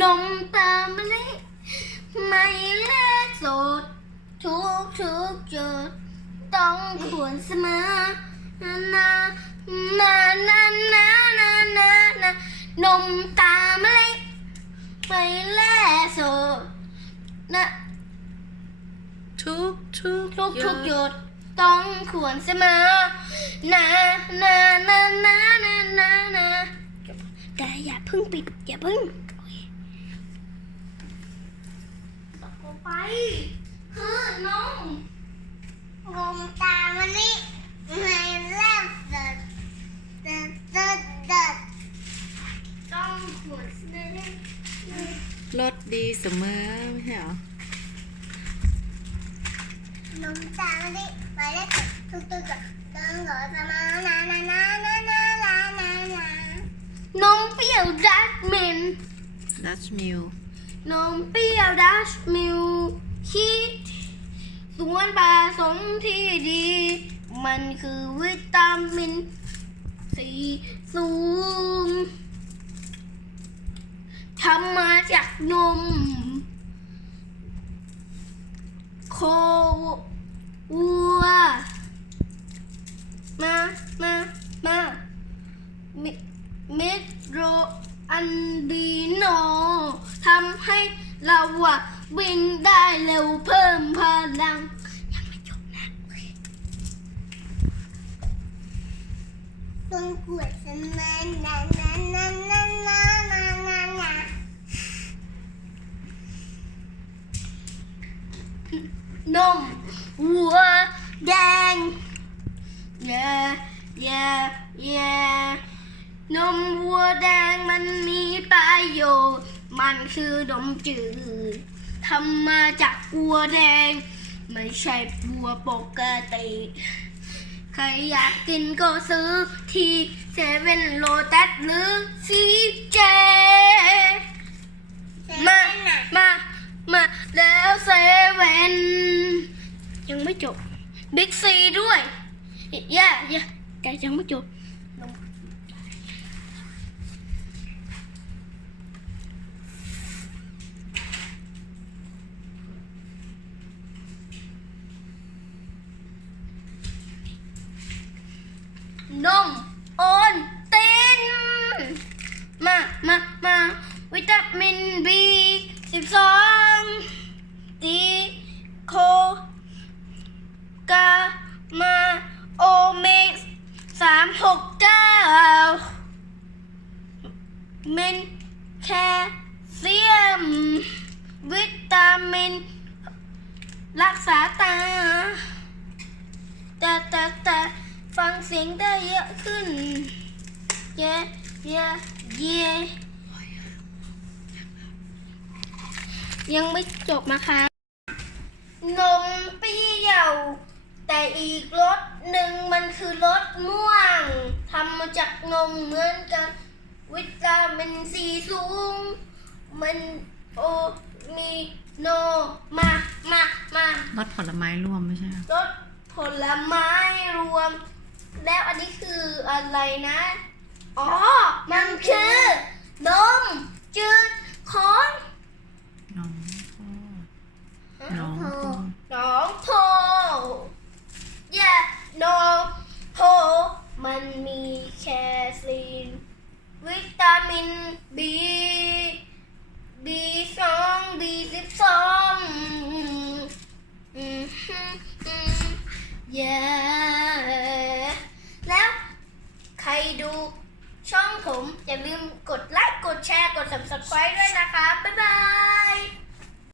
นมตามะลิไม่เลกสด ทุกทุกจุด ต้องขวนเสมอนานานานานานานานมตามะลิไม่เลกสดนะทุกทุกทุกทุกจุด ต้องขวนเสมอนานานานานานานาแต่อย่าเพิ่งปิด อย่าเพิ่ง ไป คือน้องงมตามันนี่ไม่เล่นเด็ดเด็ดเด็ดเด็ดต้องหัวเนื้อรสดีเสมอไม่ใช่เหรอนมตามันนี่ไม่เล่นทุกตัดต้องรอประมาณนานานานานานานา นมเปรี้ยวดัชมินดัชมิล นมเปรี้ยวดัชมิลคิดส่วนผสมที่ดี มันคือวิตามินสีสูงทำมาจากนม โควัว มา มา มา เมโรอันดีโนำให้เราอะวิ่งได้เร็วเพิ่มพลัง ยังไม่จบนะโอเคต้องกวดสมานานานานานานานานานมวัวแดงเย่เย่เย่นมวัวแดงมันมีประโยชน์ มันคือนมจืดทำมาจากวัวแดง ไม่ใช่วัวปกติ ใครอยากกินก็ซื้อที่เซเว่นโลตัสหรือซีเจ มา มา มาแล้วเซเว่นยังไม่จบ บิ๊กซีด้วยแย่แย่แต่ยังไม่จบ นมโอนตินมามามาวิตามินบีสิบสองตีโคกามาโอเมกสามหกเก้าเมนแคลเซียม วิตามิน รักษาตาแต่แต่แต่ฟังเสียง ได้เยอะขึ้น เย่เย่เย่ยังไม่จบนะคะนมเปรี้ยว แต่อีกรสหนึ่งมันคือรสม่วงทำมาจากนมเหมือนกัน วิตามินซีสูง มันโอมีโนมามา มารสผลไม้รวมไม่ใช่เหรอรสผลไม้รวม แล้วอันนี้คืออะไรนะ อ๋อ มันคือนมจืดของน้องพ่อน้องพ่อน้องโพแย่น้องโพมันมีแคซีนวิตามินบีบี ดูช่องผม อย่าลืมกดไลค์ กดแชร์ กด subscribe ด้วยนะคะ บ๊ายบาย